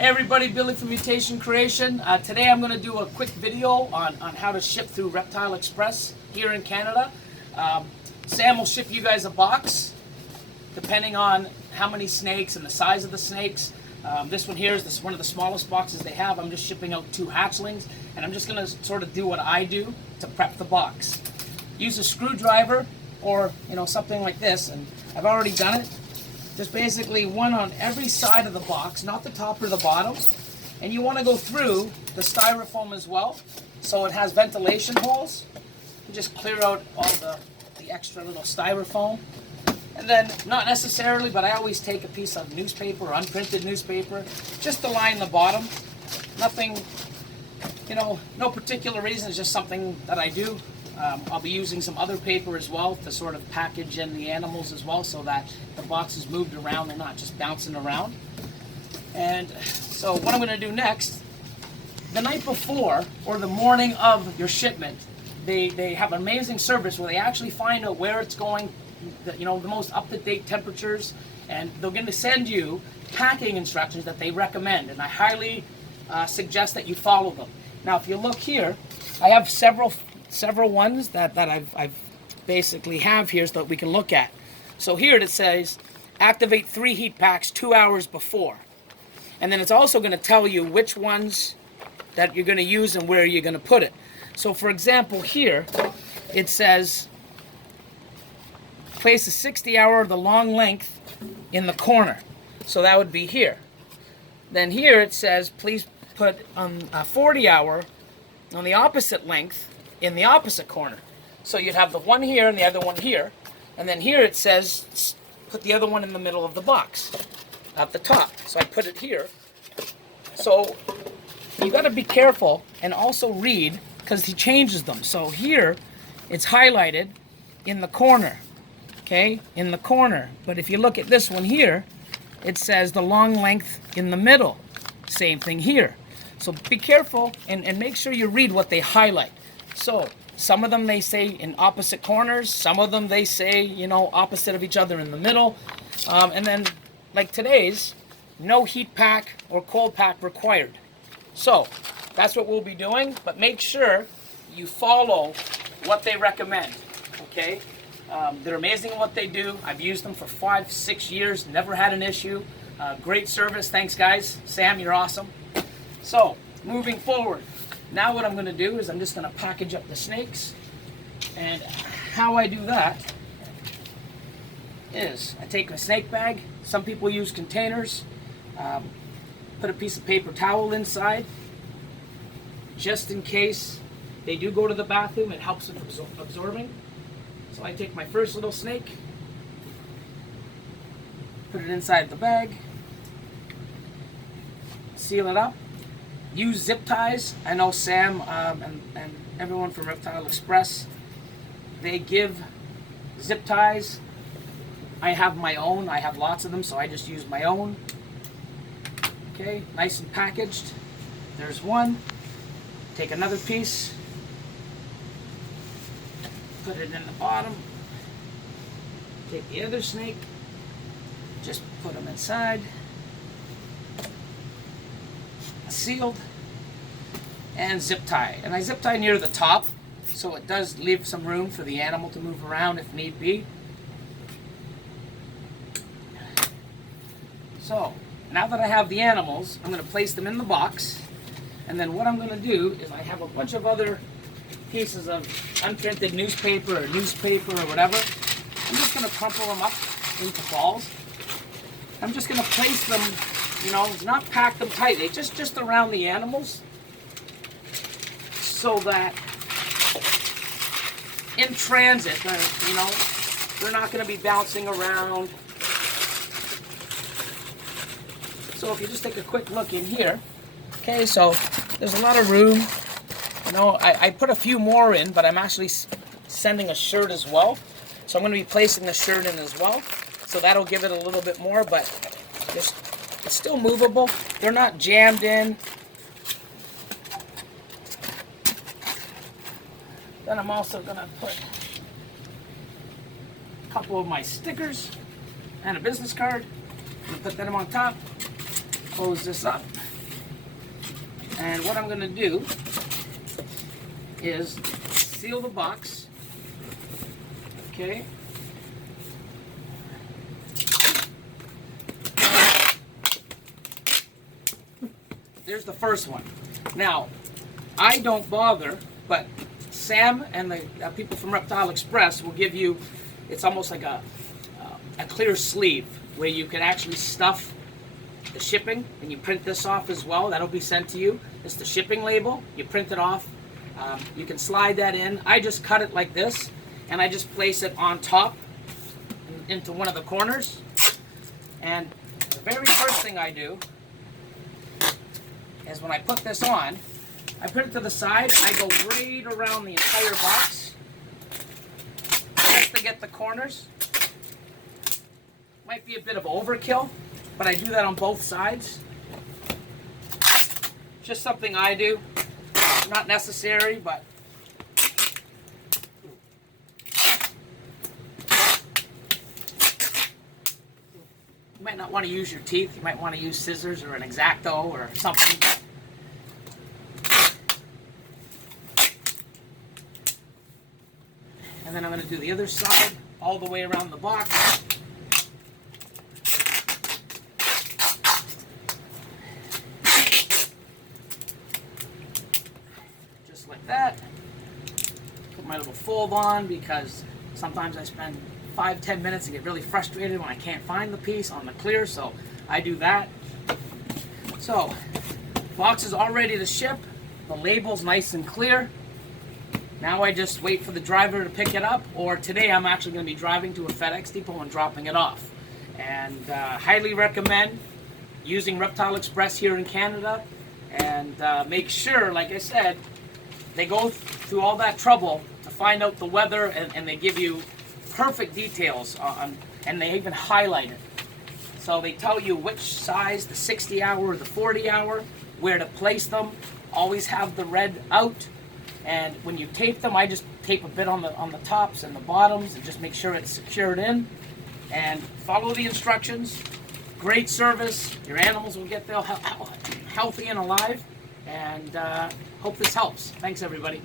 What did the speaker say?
Hey everybody, Billy from Mutation Creation. Today I'm going to do a quick video on how to ship through Reptile Express here in Canada. Sam will ship you guys a box depending on how many snakes and the size of the snakes. This one here is one of the smallest boxes they have. I'm just shipping out 2 hatchlings, and I'm just going to sort of do what I do to prep the box. Use a screwdriver or something like this, and I've already done it. Just basically one on every side of the box, not the top or the bottom. And you want to go through the styrofoam as well, so it has ventilation holes. You just clear out all the extra little styrofoam. And then, not necessarily, but I always take a piece of newspaper or unprinted newspaper, just to line the bottom. Nothing, no particular reason, it's just something that I do. I'll be using some other paper as well to sort of package in the animals as well, so that the box is moved around, they're not just bouncing around. And so what I'm going to do next, the night before or the morning of your shipment, they have an amazing service where they actually find out where it's going, the most up-to-date temperatures, and they're going to send you packing instructions that they recommend, and I highly suggest that you follow them. Now if you look here, I have several ones that I've basically have here so that we can look at. So here it says activate 3 heat packs 2 hours before, and then it's also going to tell you which ones that you're going to use and where you're going to put it. So for example here it says place a 60 hour the long length in the corner, so that would be here. Then here it says please put a 40 hour on the opposite length in the opposite corner. So you'd have the one here and the other one here, and then here it says put the other one in the middle of the box at the top. So I put it here. So you got to be careful and also read, because he changes them. So here it's highlighted in the corner, okay, in the corner. But if you look at this one here, it says the long length in the middle. Same thing here. So be careful and make sure you read what they highlight. So some of them they say in opposite corners, some of them they say, opposite of each other in the middle. And then like today's, no heat pack or cold pack required. So that's what we'll be doing, but make sure you follow what they recommend, okay? They're amazing at what they do. I've used them for 5-6 years, never had an issue. Great service, thanks guys. Sam, you're awesome. So moving forward, now what I'm going to do is I'm just going to package up the snakes, and how I do that is I take a snake bag. Some people use containers. Put a piece of paper towel inside just in case they do go to the bathroom. It helps with absorbing. So I take my first little snake, put it inside the bag, seal it up. Use zip ties. I know Sam and everyone from Reptile Express, they give zip ties. I have my own. I have lots of them, so I just use my own. Okay, nice and packaged. There's one. Take another piece, put it in the bottom. Take the other snake, just put them inside. Sealed, and zip tie. And I zip tie near the top, so it does leave some room for the animal to move around if need be. So now that I have the animals, I'm going to place them in the box, and then what I'm going to do is I have a bunch of other pieces of unprinted newspaper or whatever. I'm just going to crumple them up into balls. I'm just going to place them, not pack them tightly, just around the animals, so that in transit, they're not going to be bouncing around. So if you just take a quick look in here, okay, so there's a lot of room. I put a few more in, but I'm actually sending a shirt as well. So I'm going to be placing the shirt in as well. So that'll give it a little bit more, but it's still movable. They're not jammed in. Then I'm also going to put a couple of my stickers and a business card. I'm going to put them on top. Close this up. And what I'm going to do is seal the box. Okay. There's the first one. Now, I don't bother, but Sam and the people from Reptile Express will give you, it's almost like a clear sleeve where you can actually stuff the shipping, and you print this off as well. That'll be sent to you. It's the shipping label. You print it off. You can slide that in. I just cut it like this, and I just place it on top into one of the corners. And the very first thing I do is when I put this on, I put it to the side. I go right around the entire box just to get the corners. Might be a bit of overkill, but I do that on both sides. Just something I do. Not necessary, but you might not want to use your teeth. You might want to use scissors or an X-Acto or something. And then I'm going to do the other side all the way around the box. Just like that. Put my little fold on because sometimes I spend 5-10 minutes and get really frustrated when I can't find the piece on the clear, so I do that. So, box is all ready to ship. The label's nice and clear. Now I just wait for the driver to pick it up, or today I'm actually going to be driving to a FedEx depot and dropping it off. And highly recommend using Reptile Express here in Canada, and make sure, like I said, they go through all that trouble to find out the weather, and they give you perfect details on, and they even highlight it. So they tell you which size, the 60 hour or the 40 hour, where to place them. Always have the red out. And when you tape them, I just tape a bit on the tops and the bottoms and just make sure it's secured in. And follow the instructions. Great service. Your animals will get there healthy and alive. And hope this helps. Thanks, everybody.